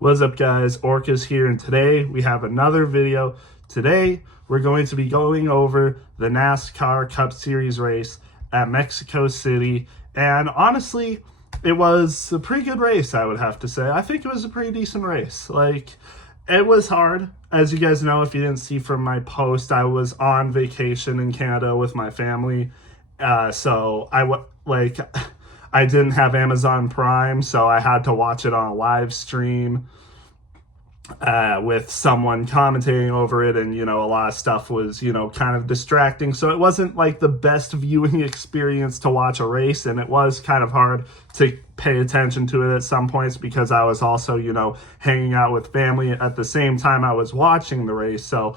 What's up, guys? Orcas here, and today we have another video. Today we're going to be going over the NASCAR Cup Series race at Mexico City, and honestly, it was a pretty good race, I would have to say. I think it was a pretty decent race. It was hard. As you guys know, if you didn't see from my post, I was on vacation in Canada with my family, so I didn't have Amazon Prime, so I had to watch it on a live stream with someone commentating over it, and a lot of stuff was kind of distracting, so it wasn't like the best viewing experience to watch a race, and it was kind of hard to pay attention to it at some points because I was also hanging out with family at the same time I was watching the race, so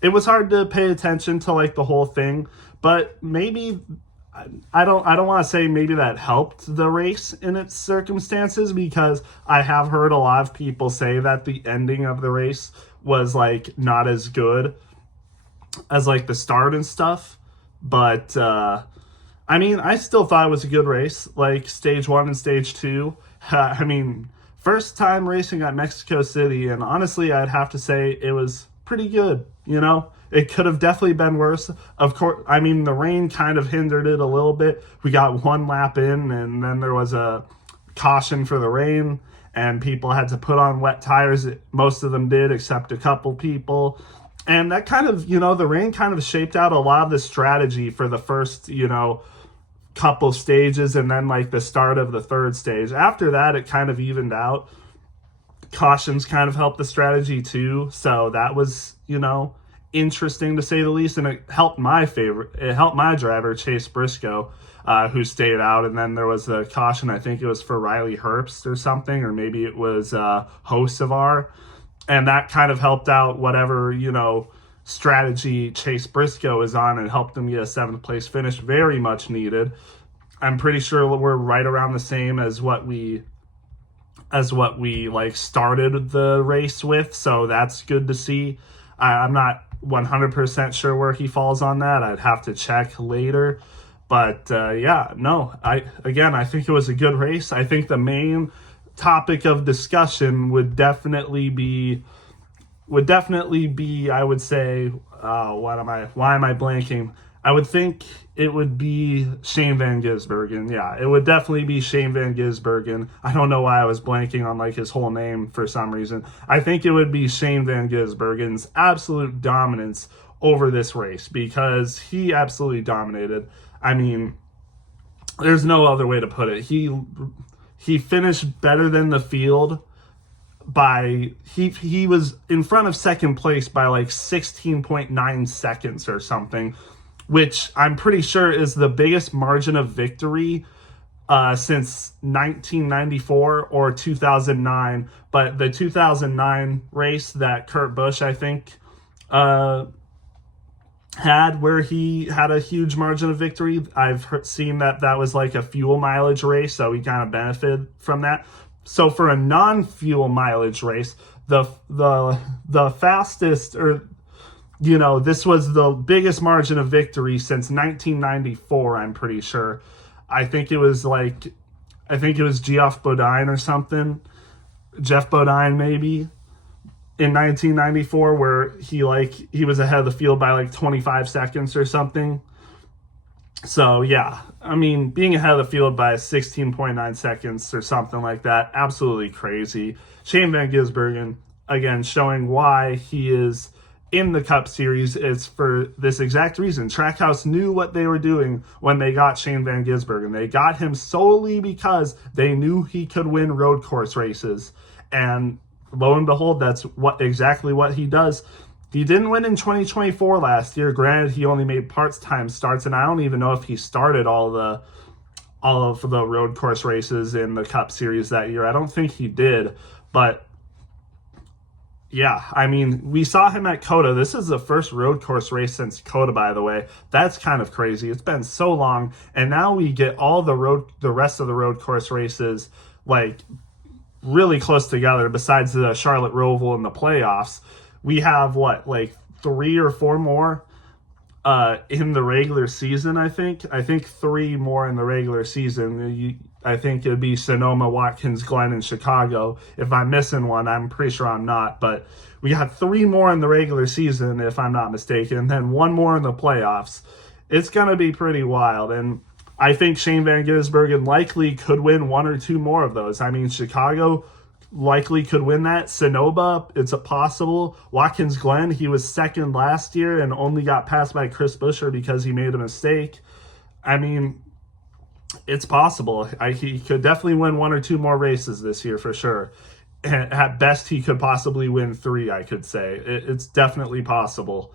it was hard to pay attention to like the whole thing. But maybe I don't want to say maybe that helped the race in its circumstances, because I have heard a lot of people say that the ending of the race was like not as good as like the start and stuff. But I mean, I still thought it was a good race, like stage 1 and stage 2. I mean, first time racing at Mexico City, and honestly, I'd have to say it was pretty good, It could have definitely been worse. Of course, I mean, the rain kind of hindered it a little bit. We got one lap in, and then there was a caution for the rain, and people had to put on wet tires. Most of them did, except a couple people. And that kind of, the rain kind of shaped out a lot of the strategy for the first, couple stages, and then like the start of the third stage. After that, it kind of evened out. Cautions kind of helped the strategy too. So that was, interesting to say the least, and it helped my driver Chase Briscoe, who stayed out. And then there was a caution, I think it was for Riley Herbst or something, or maybe it was Hocevar, and that kind of helped out whatever strategy Chase Briscoe is on, and helped him get a 7th place finish, very much needed. I'm pretty sure we're right around the same as what we like started the race with, so that's good to see. I'm not 100% sure where he falls on that. I'd have to check later. But I think it was a good race. I think the main topic of discussion would definitely be, I would say, why am I blanking? I would think it would be Shane Van Gisbergen. Yeah, it would definitely be Shane Van Gisbergen. I don't know why I was blanking on like his whole name for some reason. I think it would be Shane Van Gisbergen's absolute dominance over this race, because he absolutely dominated. I mean, there's no other way to put it. He finished better than the field by he was in front of second place by like 16.9 seconds or something, which I'm pretty sure is the biggest margin of victory since 1994 or 2009. But the 2009 race that Kurt Busch, I think, had, where he had a huge margin of victory, I've seen that was like a fuel mileage race, so he kind of benefited from that. So for a non-fuel mileage race, the fastest, or this was the biggest margin of victory since 1994, I'm pretty sure. I think it was Geoff Bodine or something. Jeff Bodine, maybe, in 1994, where he was ahead of the field by like 25 seconds or something. So yeah, I mean, being ahead of the field by 16.9 seconds or something like that, absolutely crazy. Shane Van Gisbergen, again, showing why he is in the Cup Series, is for this exact reason. Trackhouse knew what they were doing when they got Shane Van Gisbergen. They got him solely because they knew he could win road course races. And lo and behold, that's exactly what he does. He didn't win in 2024 last year. Granted, he only made part-time starts, and I don't even know if he started all of the road course races in the Cup Series that year. I don't think he did. But yeah, I mean, we saw him at COTA. This is the first road course race since COTA, by the way. That's kind of crazy. It's been so long, and now we get all the rest of the road course races like really close together. Besides the Charlotte Roval in the playoffs, we have like 3 or 4 more in the regular season. I think 3 more in the regular season. I think it would be Sonoma, Watkins Glen, and Chicago. If I'm missing one, I'm pretty sure I'm not. But we got 3 more in the regular season, if I'm not mistaken, and then 1 more in the playoffs. It's going to be pretty wild. And I think Shane Van Gisbergen likely could win 1 or 2 more of those. I mean, Chicago likely could win that. Sonoma, it's a possible. Watkins Glen, he was second last year and only got passed by Chris Buescher because he made a mistake. I mean, it's possible. He could definitely win 1 or 2 more races this year for sure. At best, he could possibly win 3, I could say. It's definitely possible.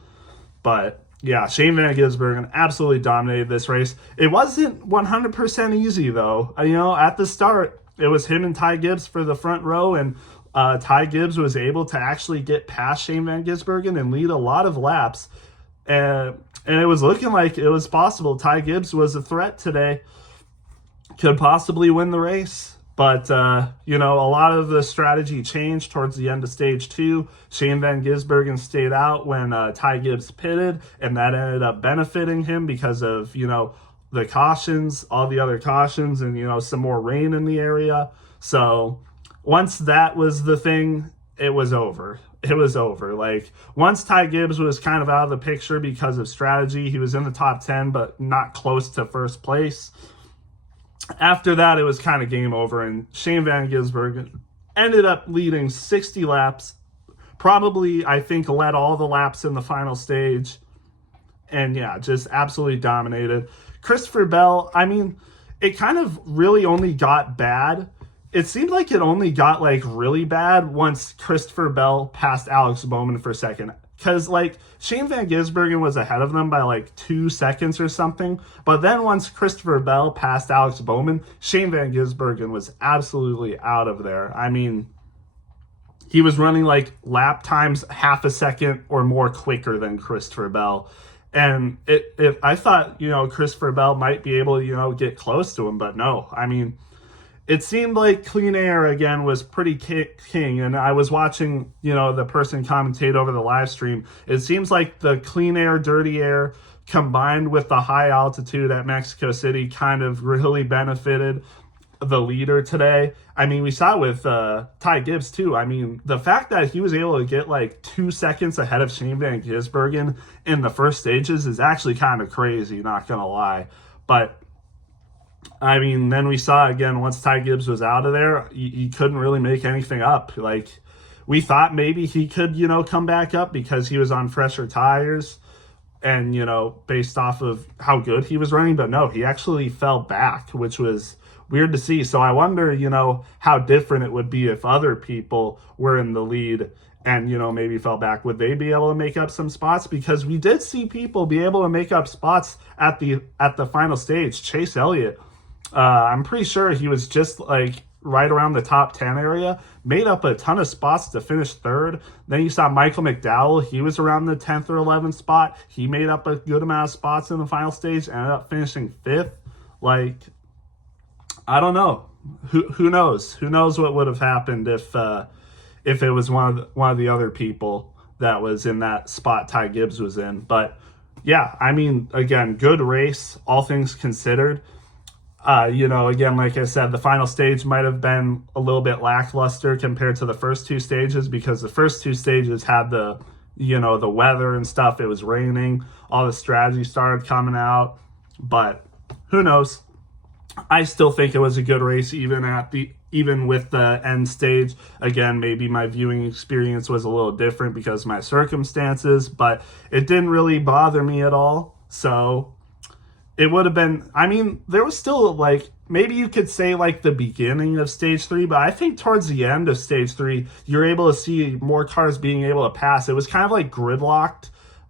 But yeah, Shane Van Gisbergen absolutely dominated this race. It wasn't 100% easy, though. At the start, it was him and Ty Gibbs for the front row, and Ty Gibbs was able to actually get past Shane Van Gisbergen and lead a lot of laps. And it was looking like it was possible. Ty Gibbs was a threat today, could possibly win the race. But, a lot of the strategy changed towards the end of stage 2. Shane Van Gisbergen stayed out when Ty Gibbs pitted, and that ended up benefiting him because of, the cautions, all the other cautions, and, some more rain in the area. So once that was the thing, it was over. It was over. Like, once Ty Gibbs was kind of out of the picture because of strategy, he was in the top 10, but not close to first place. After that, it was kind of game over, and Shane Van Gisbergen ended up leading 60 laps, probably, I think, led all the laps in the final stage, and yeah, just absolutely dominated. Christopher Bell, I mean, it kind of really only got bad. It seemed like it only got, really bad once Christopher Bell passed Alex Bowman for second. Because, Shane Van Gisbergen was ahead of them by, 2 seconds or something. But then once Christopher Bell passed Alex Bowman, Shane Van Gisbergen was absolutely out of there. I mean, he was running, lap times half a second or more quicker than Christopher Bell. And I thought, Christopher Bell might be able to, get close to him. But no, I mean, it seemed like Clean Air, again, was pretty king. And I was watching, the person commentate over the live stream. It seems like the Clean Air, Dirty Air, combined with the high altitude at Mexico City, kind of really benefited the leader today. I mean, we saw it with Ty Gibbs, too. I mean, the fact that he was able to get, 2 seconds ahead of Shane Van Gisbergen in the first stages is actually kind of crazy, not going to lie. But I mean, then we saw again, once Ty Gibbs was out of there, he couldn't really make anything up. We thought maybe he could, come back up because he was on fresher tires and, based off of how good he was running. But no, he actually fell back, which was weird to see. So I wonder, how different it would be if other people were in the lead and, maybe fell back. Would they be able to make up some spots? Because we did see people be able to make up spots at the final stage. Chase Elliott, I'm pretty sure he was just right around the top 10 area, made up a ton of spots to finish third. Then you saw Michael McDowell. He was around the 10th or 11th spot. He made up a good amount of spots in the final stage, ended up finishing 5th. I don't know. Who knows? Who knows what would have happened if it was one of the other people that was in that spot Ty Gibbs was in. But yeah, I mean, again, good race, all things considered. Again, like I said, the final stage might have been a little bit lackluster compared to the first 2 stages because the first 2 stages had the weather and stuff. It was raining. All the strategy started coming out. But who knows? I still think it was a good race, even with the end stage. Again, maybe my viewing experience was a little different because of my circumstances, but it didn't really bother me at all. So it would have been, I mean, there was still maybe you could say the beginning of stage 3, but I think towards the end of stage 3, you're able to see more cars being able to pass. It was kind of gridlocked,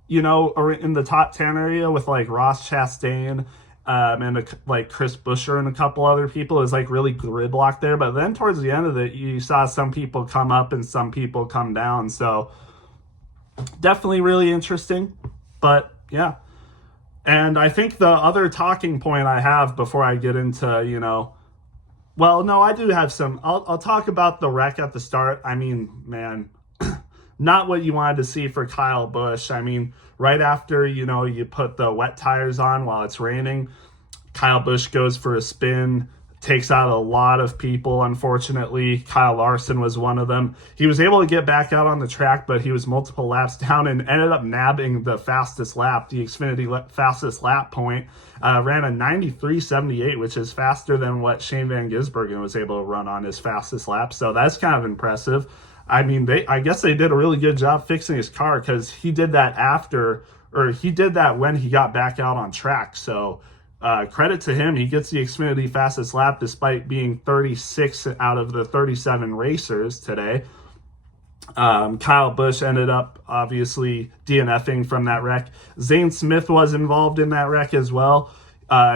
in the top 10 area with Ross Chastain, and Chris Buescher and a couple other people. Is really gridlocked there. But then towards the end of it, you saw some people come up and some people come down. So definitely really interesting. But yeah. And I think the other talking point I have before I get into, well, no, I do have some. I'll talk about the wreck at the start. I mean, man, not what you wanted to see for Kyle Busch. I mean, right after, you put the wet tires on while it's raining, Kyle Busch goes for a spin, takes out a lot of people, unfortunately. Kyle Larson was one of them. He was able to get back out on the track, but he was multiple laps down and ended up nabbing the fastest lap, the Xfinity fastest lap point. Ran a 93.78, which is faster than what Shane Van Gisbergen was able to run on his fastest lap. So that's kind of impressive. I mean, I guess they did a really good job fixing his car, because he did that he did that when he got back out on track. So credit to him. He gets the Xfinity fastest lap despite being 36 out of the 37 racers today. Kyle Busch ended up obviously DNFing from that wreck. Zane Smith was involved in that wreck as well.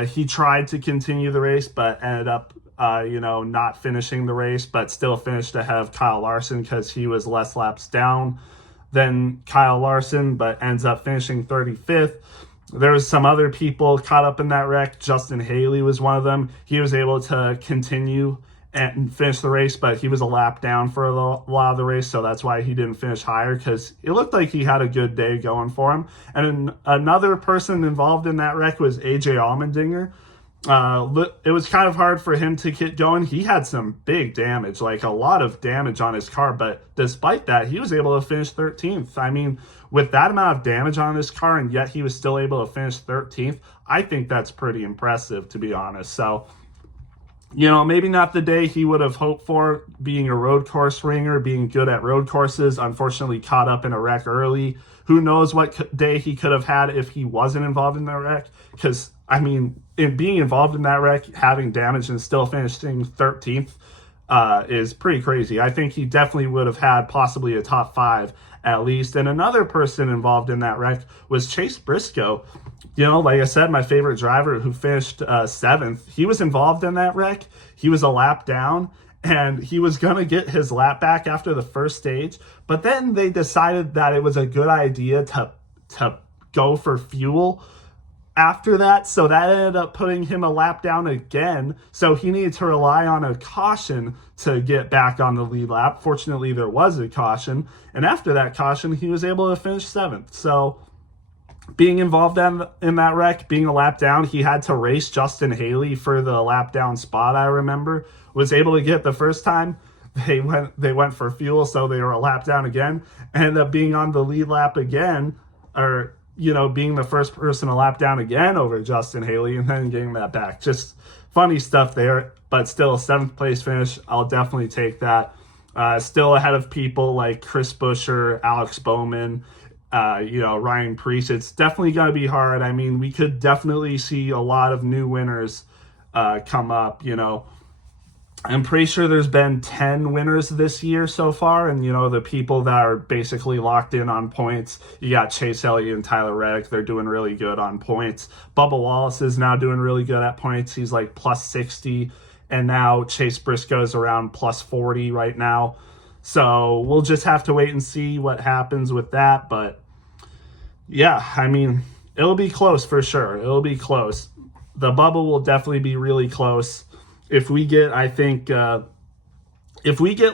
He tried to continue the race, but ended up not finishing the race, but still finished ahead of Kyle Larson because he was less laps down than Kyle Larson, but ends up finishing 35th. There was some other people caught up in that wreck. Justin Haley was one of them. He was able to continue and finish the race, but he was a lap down for a lot of the race, so that's why he didn't finish higher, because it looked like he had a good day going for him. And another person involved in that wreck was AJ Allmendinger. It was kind of hard for him to get going. He had some big damage, like a lot of damage on his car, but despite that, he was able to finish 13th. I mean, with that amount of damage on his car, and yet he was still able to finish 13th, I think that's pretty impressive, to be honest. So, maybe not the day he would have hoped for, being a road course ringer, being good at road courses. Unfortunately, caught up in a wreck early. Who knows what day he could have had if he wasn't involved in that wreck? Because, I mean, in being involved in that wreck, having damage and still finishing 13th is pretty crazy. I think he definitely would have had possibly a top 5 at least. And another person involved in that wreck was Chase Briscoe. Like I said, my favorite driver, who finished 7th. He was involved in that wreck. He was a lap down, and he was going to get his lap back after the first stage. But then they decided that it was a good idea to go for fuel after that. So that ended up putting him a lap down again. So he needed to rely on a caution to get back on the lead lap. Fortunately, there was a caution. And after that caution, he was able to finish 7th. So being involved in that wreck, being a lap down, he had to race Justin Haley for the lap down spot, I remember. Was able to get the first time. They went for fuel, so they were a lap down again. Ended up being on the lead lap again, or being the first person to lap down again over Justin Haley, and then getting that back. Just funny stuff there, but still a 7th place finish. I'll definitely take that. Still ahead of people like Chris Buescher, Alex Bowman, Ryan Preece. It's definitely going to be hard. I mean, we could definitely see a lot of new winners come up. I'm pretty sure there's been 10 winners this year so far, and the people that are basically locked in on points, you got Chase Elliott and Tyler Reddick. They're doing really good on points. Bubba Wallace is now doing really good at points. He's like plus 60, and now Chase Briscoe's around plus 40 right now. So we'll just have to wait and see what happens with that. But yeah, I mean, it'll be close for sure. It'll be close. The bubble will definitely be really close. If we get,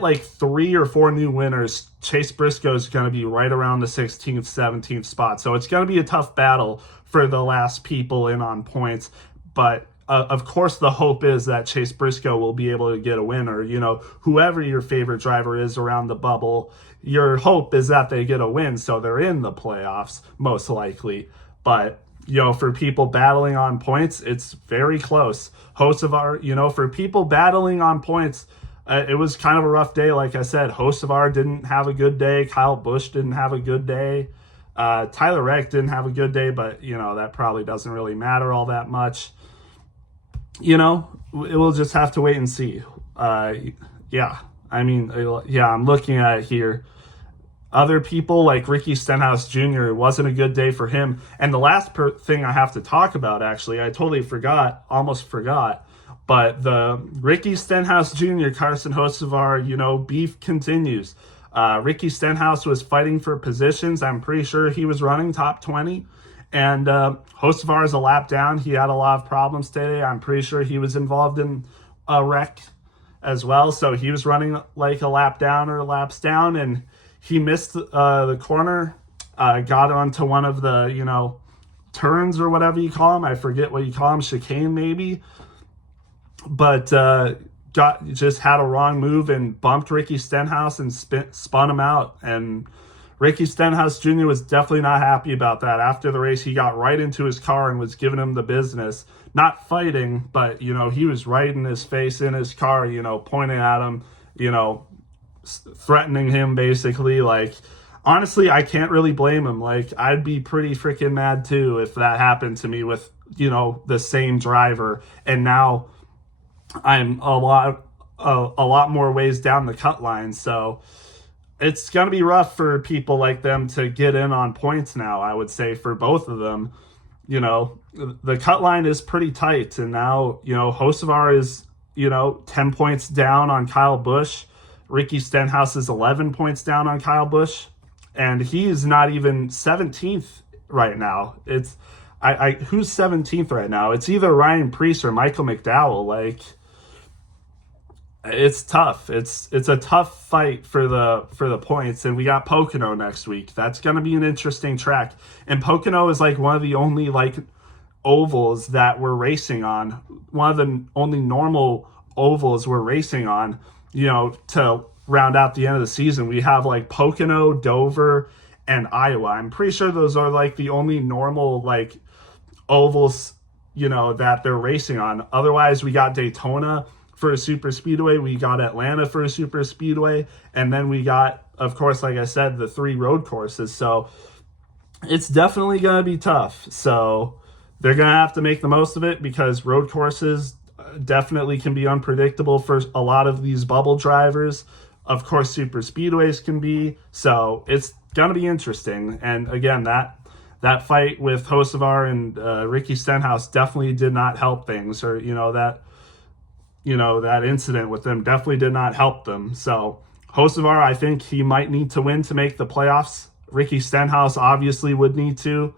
like 3 or 4 new winners, Chase Briscoe is going to be right around the 16th, 17th spot. So it's going to be a tough battle for the last people in on points. But of course, the hope is that Chase Briscoe will be able to get a win, or, whoever your favorite driver is around the bubble, your hope is that they get a win, so they're in the playoffs, most likely. But for people battling on points, it's very close. Hocevar, for people battling on points, it was kind of a rough day. Like I said, Hocevar didn't have a good day. Kyle Busch didn't have a good day. Tyler Reddick didn't have a good day, but, that probably doesn't really matter all that much. We'll just have to wait and see. I'm looking at it here. Other people like Ricky Stenhouse Jr., it wasn't a good day for him. And the last thing I have to talk about, actually, I totally almost forgot. But the Ricky Stenhouse Jr., Carson Hocevar, beef continues. Ricky Stenhouse was fighting for positions. I'm pretty sure he was running top 20. And Hocevar is a lap down. He had a lot of problems today. I'm pretty sure he was involved in a wreck as well. So he was running like a lap down or laps down, and he missed the corner, got onto one of the, turns or whatever you call them. I forget what you call them, chicane maybe. but just had a wrong move and bumped Ricky Stenhouse and spun him out. And Ricky Stenhouse Jr. was definitely not happy about that. After the race, he got right into his car and was giving him the business. Not fighting, but, he was right in his face in his car, pointing at him, threatening him basically. Like, honestly, I can't really blame him. Like, I'd be pretty freaking mad too if that happened to me with, the same driver. And now I'm a lot more ways down the cut line. So it's going to be rough for people like them to get in on points now, I would say, for both of them. The cut line is pretty tight. And now, Hocevar is, 10 points down on Kyle Busch. Ricky Stenhouse is 11 points down on Kyle Busch. And he is not even 17th right now. It's who's 17th right now? It's either Ryan Preece or Michael McDowell. Like, it's tough. It's a tough fight for the points, and we got Pocono next week. That's going to be an interesting track. And Pocono is like one of the only like ovals that we're racing on. One of the only normal ovals we're racing on, to round out the end of the season. We have like Pocono, Dover, and Iowa. I'm pretty sure those are like the only normal like ovals, that they're racing on. Otherwise, we got Daytona for a super speedway, we got Atlanta for a super speedway, and then we got, of course, like I said, the 3 road courses. So it's definitely going to be tough. So they're going to have to make the most of it, because road courses definitely can be unpredictable for a lot of these bubble drivers. Of course, super speedways can be. So it's going to be interesting. And again, that fight with Hocevar and Ricky Stenhouse definitely did not help things, or that incident with them definitely did not help them. So Hocevar, I think he might need to win to make the playoffs. Ricky Stenhouse obviously would need to,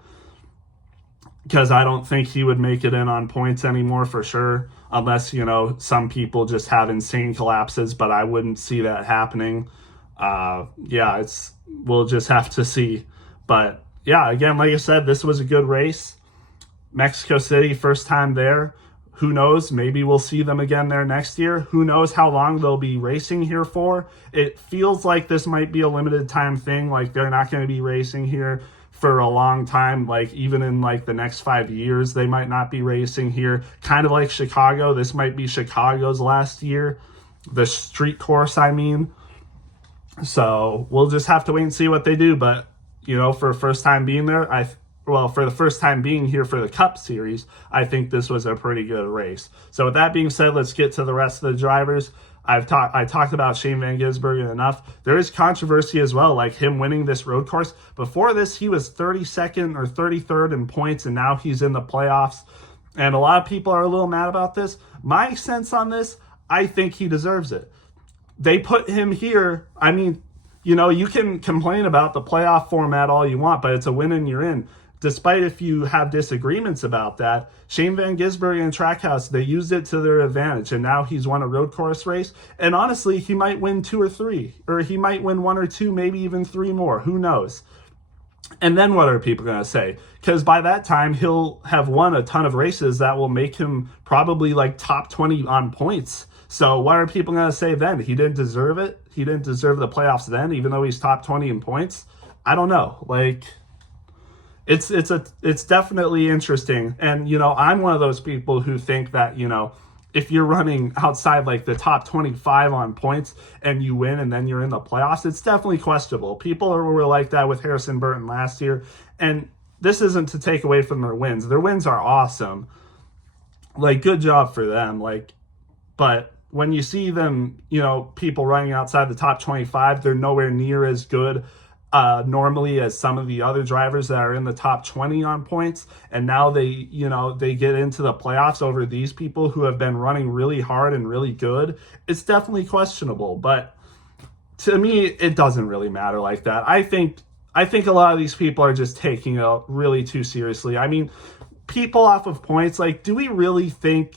because I don't think he would make it in on points anymore for sure, unless, some people just have insane collapses, but I wouldn't see that happening. We'll just have to see. But yeah, again, like I said, this was a good race. Mexico City, first time there. Who knows? Maybe we'll see them again there next year. Who knows how long they'll be racing here for? It feels like this might be a limited time thing. Like, they're not going to be racing here for a long time. Like, even in like the next 5 years, they might not be racing here. Kind of like Chicago. This might be Chicago's last year. The street course, I mean. So we'll just have to wait and see what they do. But, for a first time being there, for the first time being here for the Cup Series, I think this was a pretty good race. So with that being said, let's get to the rest of the drivers. I talked about Shane Van Gisbergen enough. There is controversy as well, like him winning this road course. Before this, he was 32nd or 33rd in points, and now he's in the playoffs. And a lot of people are a little mad about this. My sense on this, I think he deserves it. They put him here. I mean, you can complain about the playoff format all you want, but it's a win and you're in. Despite if you have disagreements about that, Shane Van Gisbergen and Trackhouse, they used it to their advantage, and now he's won a road course race. And honestly, he might win 2 or 3, or he might win 1 or 2, maybe even 3 more. Who knows? And then what are people going to say? Because by that time, he'll have won a ton of races that will make him probably like top 20 on points. So what are people going to say then? He didn't deserve it? He didn't deserve the playoffs then, even though he's top 20 in points? I don't know. Like, it's definitely interesting. And, I'm one of those people who think that, if you're running outside like the top 25 on points and you win and then you're in the playoffs, it's definitely questionable. People were like that with Harrison Burton last year. And this isn't to take away from their wins. Their wins are awesome. Like, good job for them. But when you see them, people running outside the top 25, they're nowhere near as good normally as some of the other drivers that are in the top 20 on points. And now they get into the playoffs over these people who have been running really hard and really good. It's definitely questionable, but to me, it doesn't really matter like that. I think a lot of these people are just taking it really too seriously. I mean, people off of points, like, do we really think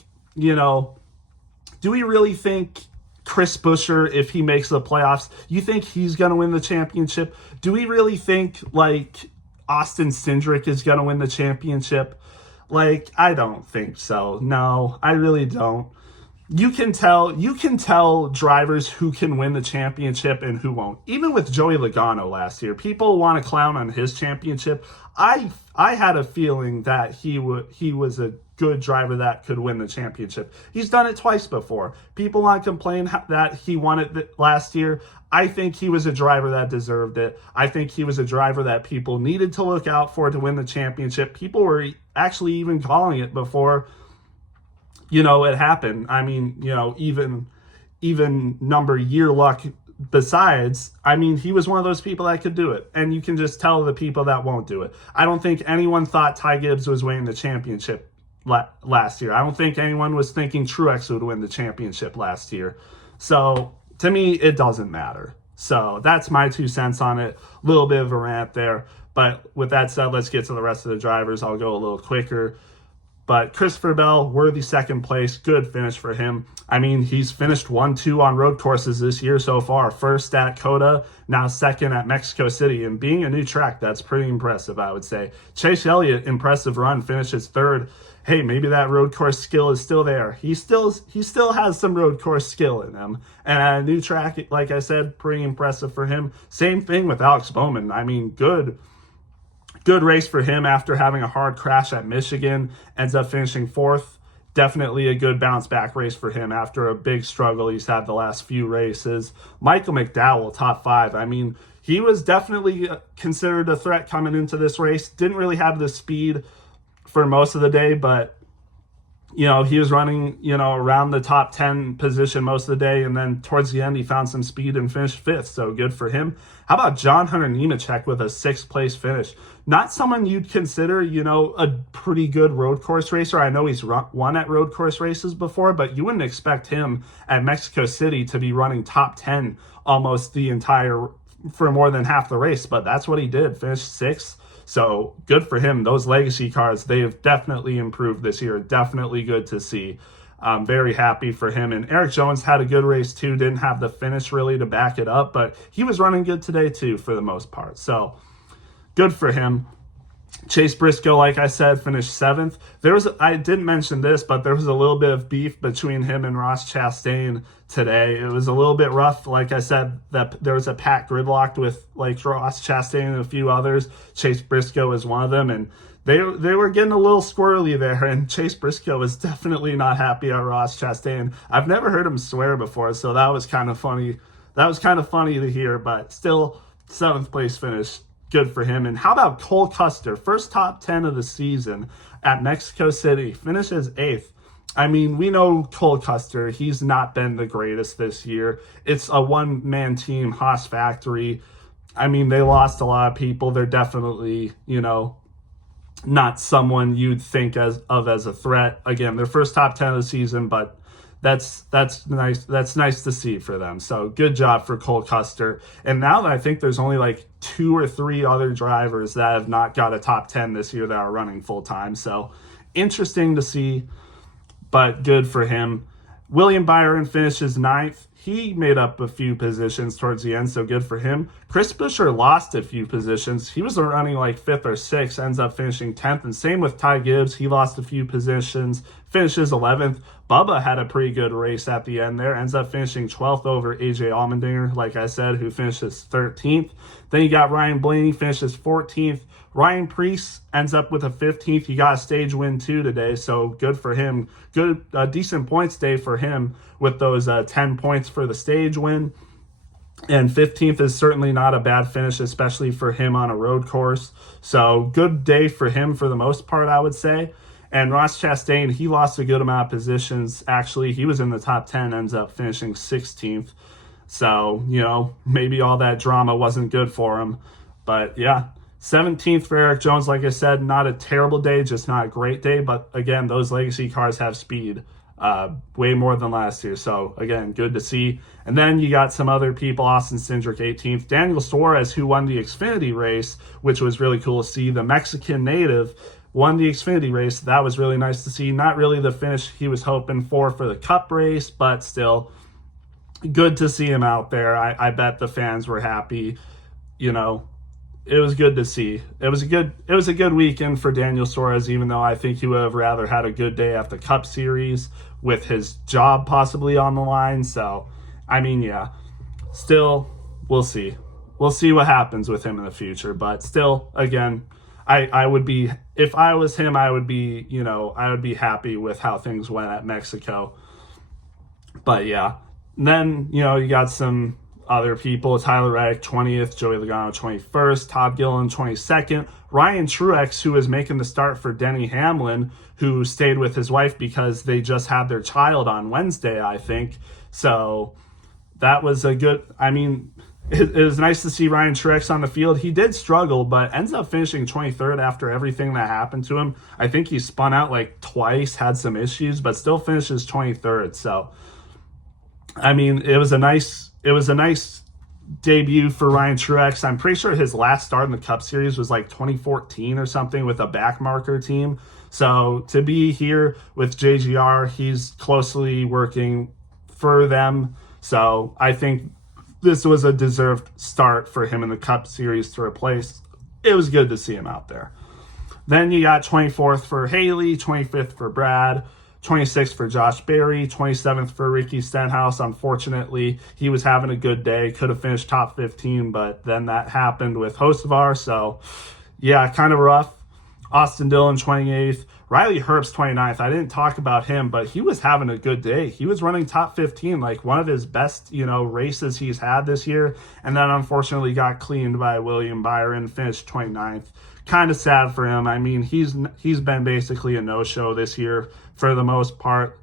Chris Buescher, if he makes the playoffs, you think he's going to win the championship? Do we really think, like, Austin Cindric is going to win the championship? Like, I don't think so. No, I really don't. you can tell drivers who can win the championship and who won't. Even with Joey Logano last year, people want to clown on his championship. I had a feeling that he was a good driver that could win the championship. He's done it twice before. People want to complain that he won it last year. I think he was a driver that deserved it. I think he was a driver that people needed to look out for to win the championship. People were actually even calling it before it happened. I mean, even number year luck besides, I mean, he was one of those people that could do it. And you can just tell the people that won't do it. I don't think anyone thought Ty Gibbs was winning the championship last year. I don't think anyone was thinking Truex would win the championship last year. So to me, it doesn't matter. So that's my 2 cents on it. A little bit of a rant there. But with that said, let's get to the rest of the drivers. I'll go a little quicker. But Christopher Bell, worthy second place. Good finish for him. I mean, he's finished 1-2 on road courses this year so far. First at COTA, now second at Mexico City. And being a new track, that's pretty impressive, I would say. Chase Elliott, impressive run, finishes third. Hey, maybe that road course skill is still there. He still has some road course skill in him. And a new track, like I said, pretty impressive for him. Same thing with Alex Bowman. I mean, good race for him after having a hard crash at Michigan. Ends up finishing fourth. Definitely a good bounce back race for him after a big struggle he's had the last few races. Michael McDowell, top 5. I mean, he was definitely considered a threat coming into this race. Didn't really have the speed for most of the day, but he was running, around the top 10 position most of the day. And then towards the end, he found some speed and finished fifth. So good for him. How about John Hunter Nemechek with a 6th place finish? Not someone you'd consider, a pretty good road course racer. I know he's won at road course races before, but you wouldn't expect him at Mexico City to be running top 10 almost for more than half the race. But that's what he did, finished 6th. So good for him. Those legacy cars, they have definitely improved this year. Definitely good to see. I'm very happy for him. And Eric Jones had a good race too. Didn't have the finish really to back it up, but he was running good today too for the most part. So good for him. Chase Briscoe, like I said, finished 7th. I didn't mention this, but there was a little bit of beef between him and Ross Chastain today. It was a little bit rough. Like I said, that there was a pack gridlocked with Ross Chastain and a few others. Chase Briscoe was one of them, and they were getting a little squirrely there, and Chase Briscoe was definitely not happy at Ross Chastain. I've never heard him swear before, so that was kind of funny. That was kind of funny to hear, but still, 7th place finish. Good for him. And how about Cole Custer? First top 10 of the season at Mexico City. Finishes 8th. I mean, we know Cole Custer. He's not been the greatest this year. It's a one-man team, Haas Factory. I mean, they lost a lot of people. They're definitely, not someone you'd think as a threat. Again, their first top 10 of the season, but that's nice. That's nice to see for them. So good job for Cole Custer. And now that I think there's only 2 or 3 other drivers that have not got a top 10 this year that are running full time. So interesting to see, but good for him. William Byron finishes 9th. He made up a few positions towards the end, so good for him. Chris Buescher lost a few positions. He was running 5th or 6th, ends up finishing 10th. And same with Ty Gibbs. He lost a few positions, finishes 11th. Bubba had a pretty good race at the end there, ends up finishing 12th over AJ Allmendinger, like I said, who finishes 13th. Then you got Ryan Blaney, finishes 14th. Ryan Preece ends up with a 15th. He got a stage win too today, so good for him. Good, decent points day for him with those 10 points for the stage win. And 15th is certainly not a bad finish, especially for him on a road course. So good day for him for the most part, I would say. And Ross Chastain, he lost a good amount of positions. Actually, he was in the top 10, ends up finishing 16th. So, maybe all that drama wasn't good for him. But yeah, 17th for Eric Jones, like I said, not a terrible day, just not a great day. But again, those legacy cars have speed way more than last year. So again, good to see. And then you got some other people, Austin Cindric 18th, Daniel Suarez, who won the Xfinity race, which was really cool to see. The Mexican native won the Xfinity race. That was really nice to see. Not really the finish he was hoping for the Cup race, but still good to see him out there. I bet the fans were happy, it was good to see. It was a good weekend for Daniel Suarez, even though I think he would have rather had a good day at the Cup Series with his job possibly on the line. So, I mean, yeah, still, we'll see. We'll see what happens with him in the future. But still, again, I would be, if I was him, I would be, I would be happy with how things went at Mexico. But yeah, and then, you got some other people: Tyler Reddick 20th, Joey Logano 21st, Todd Gilliland 22nd, Ryan Truex, who is making the start for Denny Hamlin, who stayed with his wife because they just had their child on Wednesday, I think. So that was a good, I mean, it was nice to see Ryan Truex on the field. He did struggle, but ends up finishing 23rd after everything that happened to him. I think he spun out like twice, had some issues, but still finishes 23rd. So, I mean, it was a nice debut for Ryan Truex. I'm pretty sure his last start in the Cup Series was like 2014 or something with a backmarker team. So to be here with JGR, he's closely working for them. So I think this was a deserved start for him in the Cup Series to replace. It was good to see him out there. Then you got 24th for Haley, 25th for Brad, 26th for Josh Berry, 27th for Ricky Stenhouse. Unfortunately, he was having a good day, could have finished top 15, but then that happened with Hocevar. So, yeah, kind of rough. Austin Dillon, 28th. Riley Herbst, 29th. I didn't talk about him, but he was having a good day. He was running top 15, like one of his best, races he's had this year. And then unfortunately got cleaned by William Byron, finished 29th. Kind of sad for him. I mean, he's been basically a no-show this year for the most part.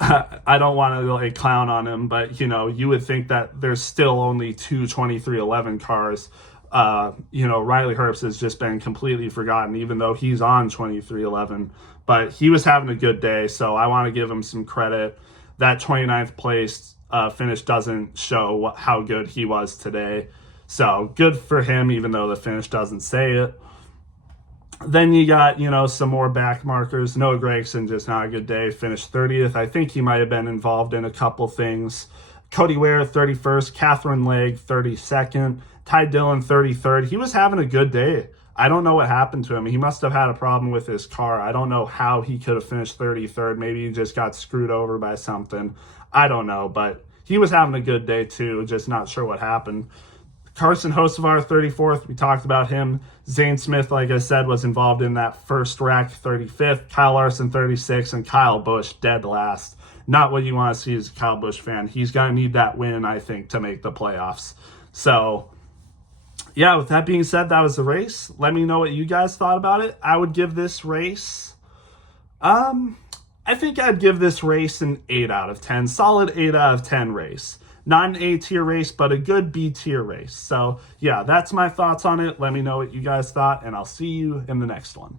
I don't want to clown on him, but you would think that there's still only two 2311 cars. Riley Herbst has just been completely forgotten, even though he's on 2311. But he was having a good day, so I want to give him some credit. That 29th place finish doesn't show how good he was today. So good for him, even though the finish doesn't say it. Then you got, some more back markers. Noah Gragson, just not a good day, finished 30th. I think he might have been involved in a couple things. Cody Ware, 31st. Catherine Legg, 32nd. Ty Dillon, 33rd. He was having a good day. I don't know what happened to him. He must have had a problem with his car. I don't know how he could have finished 33rd. Maybe he just got screwed over by something. I don't know, but he was having a good day too. Just not sure what happened. Carson Hocevar, 34th. We talked about him. Zane Smith, like I said, was involved in that first wreck, 35th. Kyle Larson, 36th. And Kyle Busch, dead last. Not what you want to see as a Kyle Busch fan. He's going to need that win, I think, to make the playoffs. So, yeah, with that being said, that was the race. Let me know what you guys thought about it. I would give this race, I think I'd give this race an 8 out of 10. Solid 8 out of 10 race. Not an A-tier race, but a good B-tier race. So, yeah, that's my thoughts on it. Let me know what you guys thought, and I'll see you in the next one.